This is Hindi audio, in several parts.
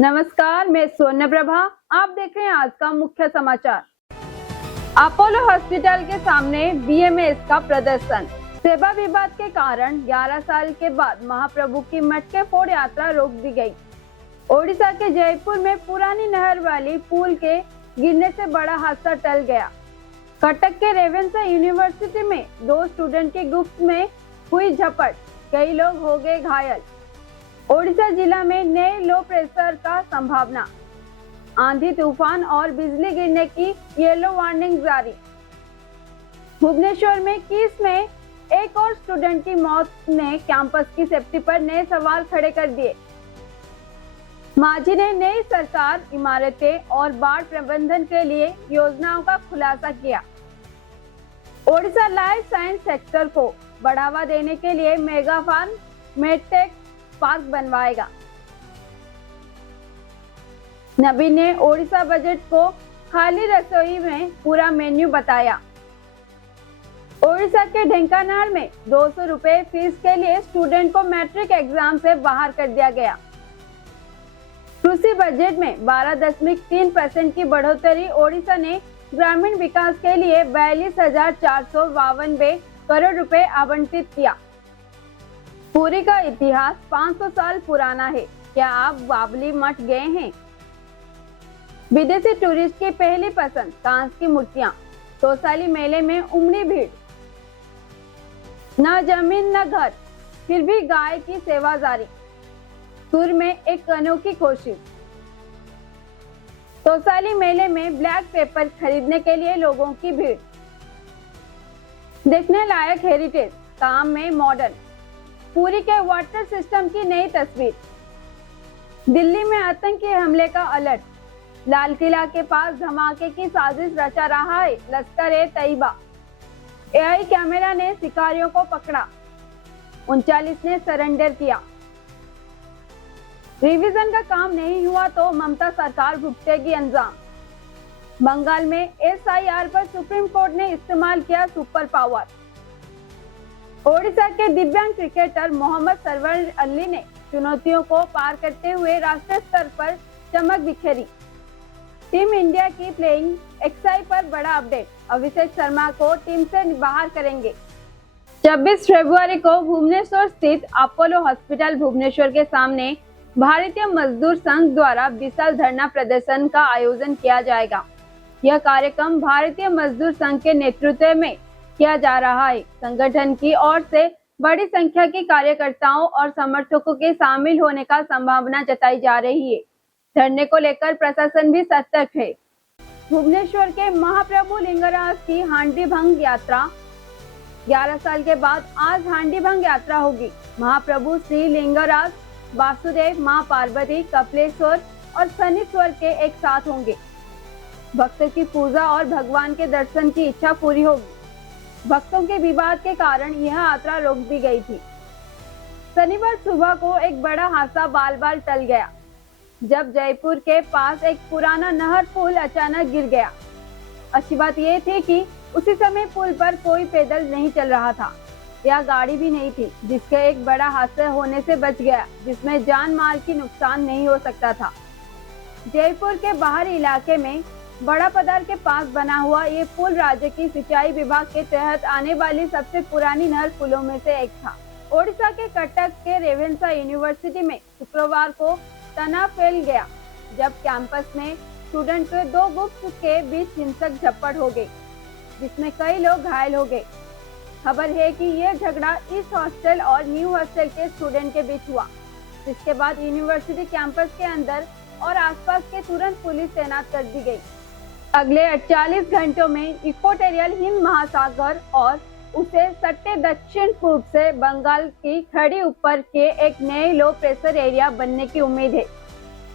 नमस्कार, मैं सोन्या प्रभा। आप देख रहे हैं आज का मुख्य समाचार। अपोलो हॉस्पिटल के सामने बीएमएस का प्रदर्शन। सेवा विवाद के कारण 11 साल के बाद महाप्रभु की मटके फोड़ यात्रा रोक दी गई। ओडिशा के जयपुर में पुरानी नहर वाली पुल के गिरने से बड़ा हादसा टल गया। कटक के रेवेन्सा यूनिवर्सिटी में 2 स्टूडेंट की गुप्त में हुई झपट, कई लोग हो गए घायल। ओडिशा जिला में नए लो प्रेशर का संभावना, आंधी तूफान और बिजली गिरने की येलो वार्निंग जारी। भुवनेश्वर में कीस में एक और स्टूडेंट की मौत ने कैंपस की सेफ्टी पर नए सवाल खड़े कर दिए। मांझी ने नई सरकार, इमारतें और बाढ़ प्रबंधन के लिए योजनाओं का खुलासा किया। ओडिशा लाइफ साइंस सेक्टर को बढ़ावा देने के लिए मेगा फार्म मेडटेक पार्क बनवाएगा। नबीन ने ओडिशा बजट को खाली रसोई में पूरा मेन्यू बताया। ओडिशा के ढेंकानाल में 200 रुपए फीस के लिए स्टूडेंट को मैट्रिक एग्जाम से बाहर कर दिया गया। कृषि बजट में 12.3% की बढ़ोतरी। ओडिशा ने ग्रामीण विकास के लिए 42,452 करोड़ रुपए आवंटित किया। पुरी का इतिहास 500 साल पुराना है। क्या आप बावली मठ गए हैं? विदेशी टूरिस्ट की पहली पसंद कांच की मूर्तियां। तोसाली मेले में उमड़ी भीड़। न जमीन न घर, फिर भी गाय की सेवा जारी। सुर में एक अनोखी कोशिश। तोसाली मेले में ब्लैक पेपर खरीदने के लिए लोगों की भीड़। देखने लायक हेरिटेज, काम में मॉडर्न। पुरी के वाटर सिस्टम की नई तस्वीर। दिल्ली में आतंकी हमले का अलर्ट। लाल किला के पास धमाके की साजिश रचा रहा है लश्कर-ए-तैयबा। एआई कैमरा ने शिकारियों को पकड़ा। 39 ने सरेंडर किया। रिवीजन का काम नहीं हुआ तो ममता सरकार भुगतेगी अंजाम। बंगाल में एसआईआर पर सुप्रीम कोर्ट ने इस्तेमाल किया सुपर पावर। ओडिशा के दिव्यांग क्रिकेटर मोहम्मद सरवर अली ने चुनौतियों को पार करते हुए राष्ट्रीय स्तर पर चमक बिखेरी। टीम इंडिया की प्लेइंग एक्साई पर बड़ा अपडेट। अभिषेक शर्मा को टीम से बाहर करेंगे। 26 फरवरी को भुवनेश्वर स्थित अपोलो हॉस्पिटल भुवनेश्वर के सामने भारतीय मजदूर संघ द्वारा विशाल धरना प्रदर्शन का आयोजन किया जाएगा। यह कार्यक्रम भारतीय मजदूर संघ के नेतृत्व में किया जा रहा है। संगठन की ओर से बड़ी संख्या के कार्यकर्ताओं और समर्थकों के शामिल होने का संभावना जताई जा रही है। धरने को लेकर प्रशासन भी सतर्क है। भुवनेश्वर के महाप्रभु लिंगराज की हांडी भंग यात्रा। 11 साल के बाद आज हांडी भंग यात्रा होगी। महाप्रभु श्री लिंगराज वासुदेव, मां पार्वती, कपिलेश्वर और शनिश्वर के एक साथ होंगे। भक्तों की पूजा और भगवान के दर्शन की इच्छा पूरी होगी। भक्तों के विवाद के कारण यह यात्रा रोक दी गई थी। शनिवार सुबह को एक बड़ा हादसा बाल टल गया, जब जयपुर के पास एक पुराना नहर पुल अचानक गिर गया। अच्छी बात यह थी कि उसी समय पुल पर कोई पैदल नहीं चल रहा था या गाड़ी भी नहीं थी, जिसके एक बड़ा हादसा होने से बच गया, जिसमें जान माल की नुकसान नहीं हो सकता था। जयपुर के बाहरी इलाके में बड़ा पदार के पास बना हुआ ये पुल राज्य की सिंचाई विभाग के तहत आने वाली सबसे पुरानी नहर पुलों में से एक था। ओडिशा के कटक के रेवेन्सा यूनिवर्सिटी में शुक्रवार को तनाव फैल गया, जब कैंपस में स्टूडेंट के 2 गुट के बीच हिंसक झड़प हो गई, जिसमें कई लोग घायल हो गए। खबर है कि यह झगड़ा ईस्ट हॉस्टल और न्यू हॉस्टल के स्टूडेंट के बीच हुआ, जिसके बाद यूनिवर्सिटी कैंपस के अंदर और आसपास के तुरंत पुलिस तैनात कर दी गई। अगले 48 घंटों में इक्वेटोरियल हिंद महासागर और उसे सटे दक्षिण पूर्व से बंगाल की खाड़ी ऊपर के एक नए लो प्रेशर एरिया बनने की उम्मीद है।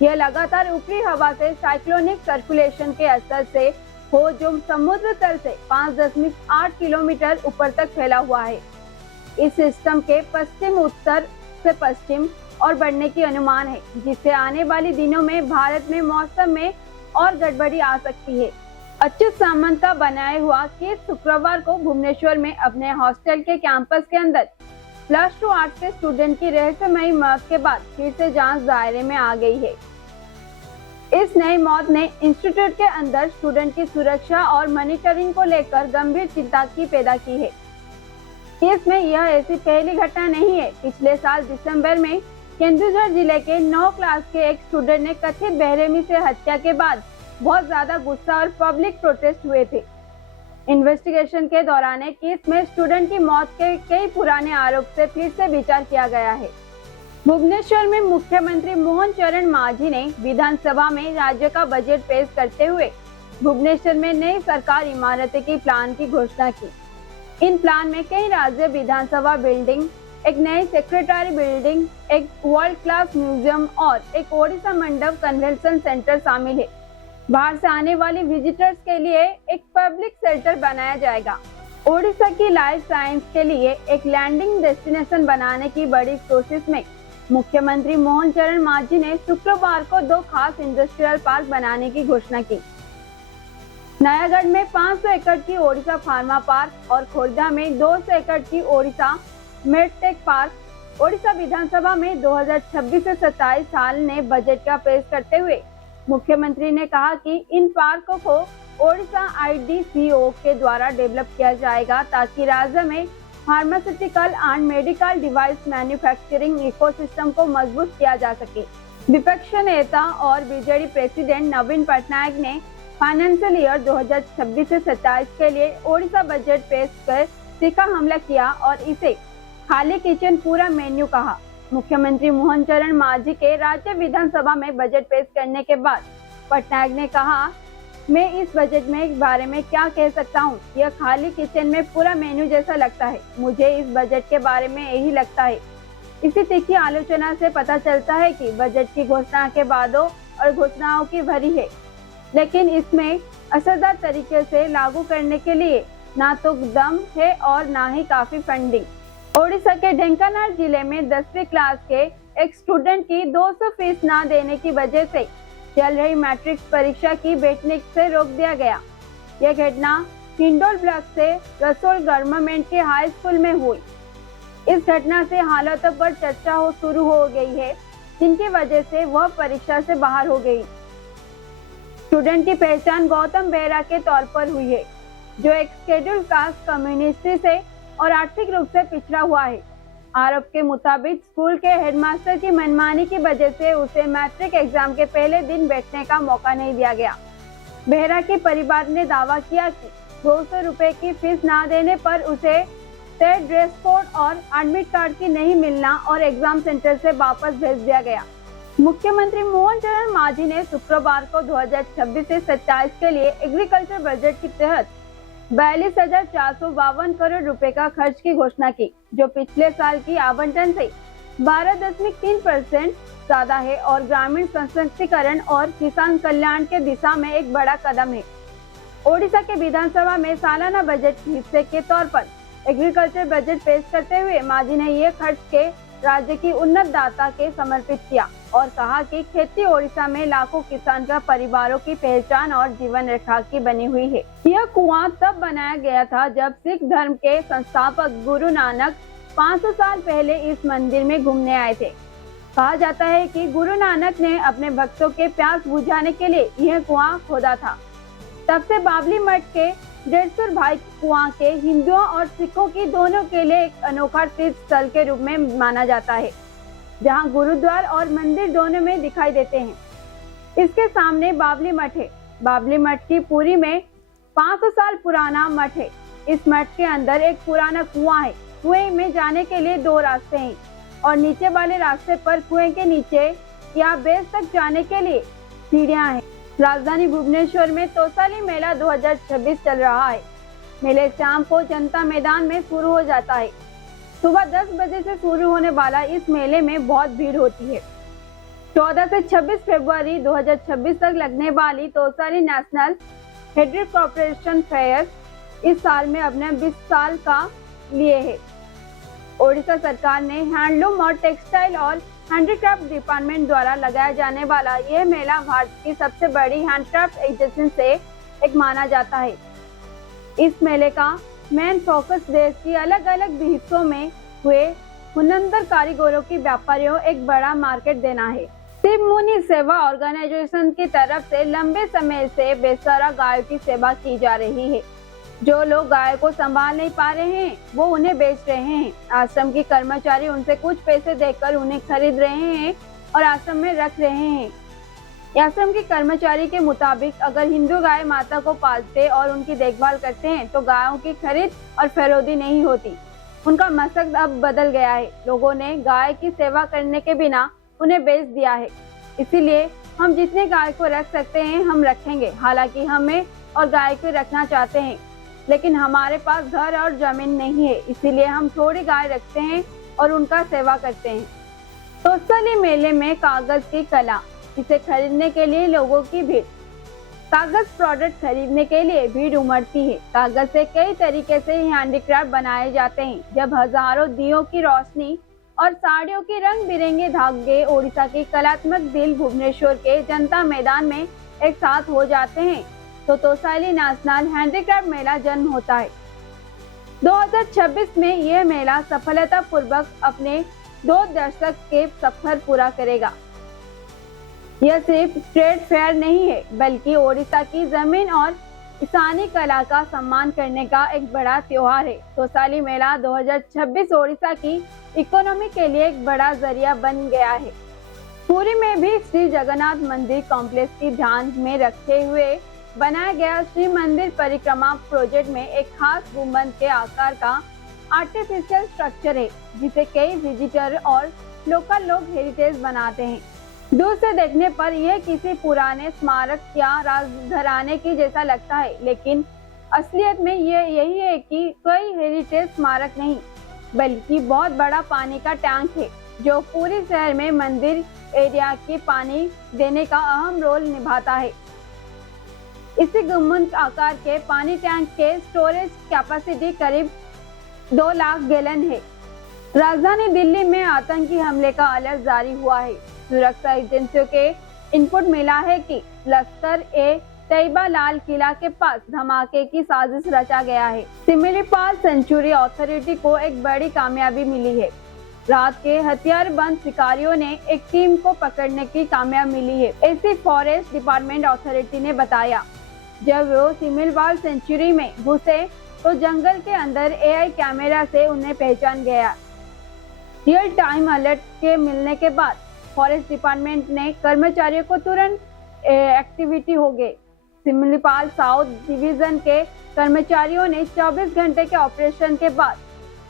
यह लगातार ऊपरी हवा से साइक्लोनिक सर्कुलेशन के असर से हो, जो समुद्र तल से 5.8 किलोमीटर ऊपर तक फैला हुआ है। इस सिस्टम के पश्चिम उत्तर से पश्चिम और बढ़ने की अनुमान है, जिससे आने वाले दिनों में भारत में मौसम में और गड़बड़ी आ सकती है। अच्युत सामंत का बनाया हुआ केस शुक्रवार को भुवनेश्वर में अपने हॉस्टल के कैंपस के अंदर +2 आर्ट्स के स्टूडेंट की रहस्यमयी मौत के बाद फिर से जांच दायरे में आ गई है। इस नई मौत ने इंस्टीट्यूट के अंदर स्टूडेंट की सुरक्षा और मॉनिटरिंग को लेकर गंभीर चिंता की पैदा की है। इसमें यह ऐसी पहली घटना नहीं है। पिछले साल दिसंबर में केंदुझर जिले के 9 क्लास के एक स्टूडेंट ने कथित बेरहमी से हत्या के बाद बहुत ज्यादा गुस्सा और पब्लिक प्रोटेस्ट हुए थे। इन्वेस्टिगेशन के दौरान केस में स्टूडेंट की मौत के कई पुराने आरोप से फिर से विचार किया गया है। भुवनेश्वर में मुख्यमंत्री मोहन चरण मांझी ने विधानसभा में राज्य का बजट पेश करते हुए भुवनेश्वर में नई सरकार इमारतें की प्लान की घोषणा की। इन प्लान में कई राज्य विधानसभा बिल्डिंग, एक नई सेक्रेटरी बिल्डिंग, एक वर्ल्ड क्लास म्यूजियम और एक ओडिशा मंडप कन्वेंशन सेंटर शामिल है। बाहर से आने वाले विजिटर्स के लिए एक पब्लिक शेल्टर बनाया जाएगा। ओडिशा की लाइफ साइंस के लिए एक लैंडिंग डेस्टिनेशन बनाने की बड़ी कोशिश में मुख्यमंत्री मोहन चरण मांझी ने शुक्रवार को 2 खास इंडस्ट्रियल पार्क बनाने की घोषणा की। नयागढ़ में 500 एकड़ की ओडिशा फार्मा पार्क और खोर्धा में 200 एकड़ की ओडिशा मेडटेक पार्क। ओडिशा विधानसभा में 2026 से 27 साल ने बजट का पेश करते हुए मुख्यमंत्री ने कहा कि इन पार्कों को ओडिशा IDCO के द्वारा डेवलप किया जाएगा ताकि राज्य में pharmaceutical and medical device manufacturing ecosystem को मजबूत किया जा सके। विपक्ष नेता और बीजेडी प्रेसिडेंट नवीन पटनायक ने फाइनेंशियल ईयर 2026 से 27 के लिए ओडिशा बजट पेश कर तीखा हमला किया और इसे खाली किचन पूरा मेन्यू कहा। मुख्यमंत्री मोहन चरण मांझी के राज्य विधानसभा में बजट पेश करने के बाद पटनायक ने कहा, मैं इस बजट में बारे में क्या कह सकता हूँ, यह खाली किचन में पूरा मेन्यू जैसा लगता है। मुझे इस बजट के बारे में यही लगता है। इसी तीखी आलोचना से पता चलता है कि बजट की घोषणा के वादों और घोषणाओं की भरी है, लेकिन इसमें असरदार तरीके से लागू करने के लिए ना तो दम है और ना ही काफी फंडिंग। ओडिशा के ढेंकानाल जिले में 10वीं क्लास के एक स्टूडेंट की 200 फीस न देने की वजह से चल रही मैट्रिक परीक्षा की बैठने से रोक दिया गया। यह घटना हिंडोल ब्लॉक से रसोल गवर्नमेंट के हाई स्कूल में हुई। इस घटना से हालातों पर चर्चा शुरू हो गई है, जिनकी वजह से वह परीक्षा से बाहर हो गई। स्टूडेंट की पहचान गौतम बेहरा के तौर पर हुई है, जो एक शेड्यूल कास्ट कम्युनिटी से और आर्थिक रूप से पिछड़ा हुआ है। आरोप के मुताबिक स्कूल के हेडमास्टर की मनमानी की वजह से उसे मैट्रिक एग्जाम के पहले दिन बैठने का मौका नहीं दिया गया। बेहरा के परिवार ने दावा किया कि 200 रुपए की फीस न देने पर उसे तय ड्रेस कोड और एडमिट कार्ड की नहीं मिलना और एग्जाम सेंटर से वापस भेज दिया गया। मुख्यमंत्री मोहन चरण मांझी ने शुक्रवार को 2026 से 27 के लिए एग्रीकल्चर बजट के तहत 42,452 करोड़ रुपए का खर्च की घोषणा की, जो पिछले साल की आवंटन से 12.3% ज्यादा है और ग्रामीण सशक्तिकरण और किसान कल्याण के दिशा में एक बड़ा कदम है। ओडिशा के विधानसभा में सालाना बजट के हिस्से के तौर पर एग्रीकल्चर बजट पेश करते हुए मांझी ने यह खर्च के राज्य की उन्नत दाता के समर्पित किया और कहा कि खेती ओडिशा में लाखों किसान का परिवारों की पहचान और जीवन रेखा की बनी हुई है। यह कुआं तब बनाया गया था जब सिख धर्म के संस्थापक गुरु नानक 500 साल पहले इस मंदिर में घूमने आए थे। कहा जाता है कि गुरु नानक ने अपने भक्तों के प्यास बुझाने के लिए यह कुआं खोदा था। तब से बाबली मठ के 150 भाई कुआं के हिंदुओं और सिखों की दोनों के लिए एक अनोखा तीर्थ स्थल के रूप में माना जाता है, जहां गुरुद्वार और मंदिर दोनों में दिखाई देते हैं। इसके सामने बाबली मठ है। बाबली मठ की पुरी में 500 साल पुराना मठ है। इस मठ के अंदर एक पुराना कुआं है। कुएं में जाने के लिए 2 रास्ते हैं और नीचे वाले रास्ते पर कुएं के नीचे या बेस तक जाने के लिए सीढ़ियां हैं। राजधानी भुवनेश्वर में तोसाली मेला 2026 चल रहा है। मेले शाम को जनता मैदान में शुरू हो जाता है। सुबह 10 बजे से शुरू होने वाला इस मेले में बहुत भीड़ होती है। 14 से 26 फरवरी 2026 तक लगने वाली Tosali national Hedrick corporation fair इस साल में अपने 20 साल का लिए है। ओडिशा सरकार ने हैंडलूम और टेक्सटाइल और हैंडीक्राफ्ट डिपार्टमेंट द्वारा लगाया जाने वाला यह मेला भारत की सबसे बड़ी हैंडक्राफ्ट एग्जीबिशन से एक माना जाता है। इस मेले का मेन फोकस देश की अलग अलग हिस्सों में हुए हुनरमंद कारीगरों की व्यापारियों एक बड़ा मार्केट देना है। शिव मुनि सेवा ऑर्गेनाइजेशन की तरफ से लंबे समय से बेसहारा गायों की सेवा की जा रही है। जो लोग गाय को संभाल नहीं पा रहे हैं वो उन्हें बेच रहे हैं। आश्रम के कर्मचारी उनसे कुछ पैसे देकर उन्हें खरीद रहे हैं और आश्रम में रख रहे हैं। आश्रम के कर्मचारी के मुताबिक अगर हिंदू गाय माता को पालते और उनकी देखभाल करते हैं तो गायों की खरीद और फरोख्ती नहीं होती। उनका मकसद अब बदल गया है। लोगों ने गाय की सेवा करने के बिना उन्हें बेच दिया है। इसीलिए हम जितने गाय को रख सकते हैं हम रखेंगे। हालांकि हमें और गाय को रखना चाहते हैं, लेकिन हमारे पास घर और जमीन नहीं है, इसीलिए हम थोड़ी गाय रखते हैं और उनका सेवा करते हैं। तोसाली मेले में कागज की कला, इसे खरीदने के लिए लोगों की भीड़। कागज प्रोडक्ट खरीदने के लिए भीड़ उमड़ती है। कागज से कई तरीके से हैंडीक्राफ्ट बनाए जाते हैं। जब हजारों दियों की रोशनी और साड़ियों के रंग बिरंगे धागे ओडिशा के कलात्मक दिल भुवनेश्वर के जनता मैदान में एक साथ हो जाते हैं तो तोसाली नेशनल हैंडीक्राफ्ट मेला जन्म होता है। 2026 में यह मेला सफलतापूर्वक अपने 2 दशक के सफर पूरा करेगा। यह सिर्फ ट्रेड फेयर नहीं है, बल्कि ओडिशा की जमीन और स्थानीय कला का सम्मान करने का एक बड़ा त्योहार है। तोसाली मेला 2026 ओडिशा की इकोनॉमी के लिए एक बड़ा जरिया बन गया है। पुरी में भी श्री जगन्नाथ मंदिर कॉम्प्लेक्स की ध्यान में रखते हुए बनाया गया श्री मंदिर परिक्रमा प्रोजेक्ट में एक खास गुंबद के आकार का आर्टिफिशियल स्ट्रक्चर है, जिसे कई विजिटर और लोकल लोग हेरिटेज बनाते हैं। दूर से देखने पर यह किसी पुराने स्मारक या राजघराने की जैसा लगता है, लेकिन असलियत में यही है कि कोई हेरिटेज स्मारक नहीं, बल्कि बहुत बड़ा पानी का टैंक है जो पूरे शहर में मंदिर एरिया के पानी देने का अहम रोल निभाता है। इसी गुंबद आकार के पानी टैंक के स्टोरेज कैपेसिटी करीब 2 लाख गैलन है। राजधानी दिल्ली में आतंकी हमले का अलर्ट जारी हुआ है। सुरक्षा एजेंसियों के इनपुट मिला है कि लश्कर ए तैयबा लाल किला के पास धमाके की साजिश रचा गया है। सिमिलीपाल सेंचुरी अथॉरिटी को एक बड़ी कामयाबी मिली है। रात के हथियारबंद शिकारियों ने एक टीम को पकड़ने की कामयाबी मिली है, ऐसी फॉरेस्ट डिपार्टमेंट अथॉरिटी ने बताया। जब वो सिमिलीपाल सेंचुरी में घुसे तो जंगल के अंदर एआई कैमरा से उन्हें पहचान गया। रियल टाइम अलर्ट के मिलने के बाद फॉरेस्ट डिपार्टमेंट ने कर्मचारियों को तुरंत एक्टिविटी हो गए। सिमिलीपाल साउथ डिवीजन के कर्मचारियों ने 24 घंटे के ऑपरेशन के बाद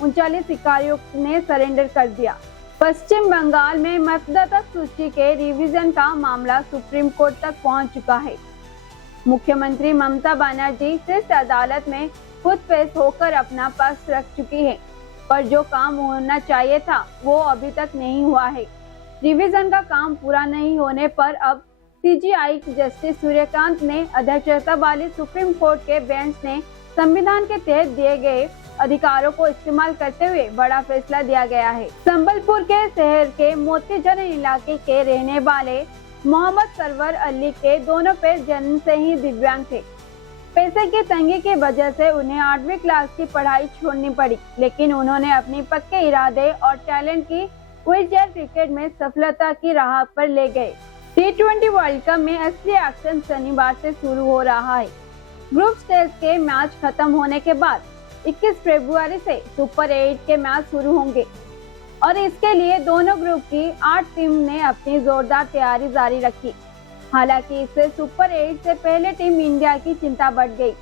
39 शिकारियों ने सरेंडर कर दिया। पश्चिम बंगाल में मतदाता सूची के रिवीजन का मामला सुप्रीम कोर्ट तक पहुंच चुका है। मुख्यमंत्री ममता बनर्जी शीर्ष अदालत में खुद पेश होकर अपना पक्ष रख चुकी है, पर जो काम होना चाहिए था वो अभी तक नहीं हुआ है। रिवीजन का काम पूरा नहीं होने पर अब सीजीआई जस्टिस सूर्यकांत ने अध्यक्षता वाली सुप्रीम कोर्ट के बेंच ने संविधान के तहत दिए गए अधिकारों को इस्तेमाल करते हुए बड़ा फैसला दिया गया है। संबलपुर के शहर के मोतीझर इलाके के रहने वाले मोहम्मद सरवर अली के दोनों पैर जन्म से ही दिव्यांग थे। पैसे की तंगी की वजह से उन्हें 8वीं क्लास की पढ़ाई छोड़नी पड़ी, लेकिन उन्होंने अपनी पक्के इरादे और टैलेंट की व्हीलचेयर क्रिकेट में सफलता की राह पर ले गए। T20 वर्ल्ड कप में असली एक्शन शनिवार से शुरू हो रहा है। ग्रुप स्टेज के मैच खत्म होने के बाद 21 फरवरी से सुपर 8 के मैच शुरू होंगे और इसके लिए दोनों ग्रुप की 8 टीम ने अपनी जोरदार तैयारी जारी रखी। हालांकि इससे सुपर 8 से पहले टीम इंडिया की चिंता बढ़ गई।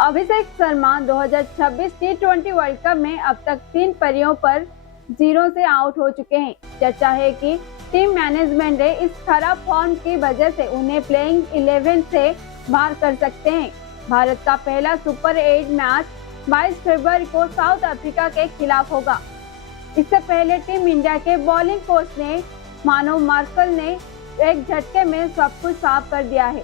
Abhishek Sharma 2026 T20 world cup में अब तक 3 पारियों पर 0 से आउट हो चुके हैं। चर्चा है कि टीम मैनेजमेंट ने इस खराब फॉर्म की वजह से उन्हें प्लेइंग 11 से बाहर कर सकते हैं। भारत का पहला सुपर 8 मैच 22 फरवरी को साउथ अफ्रीका के खिलाफ होगा। इससे पहले टीम इंडिया के बॉलिंग कोच ने मानो मार्कल ने एक झटके में सब कुछ साफ कर दिया है।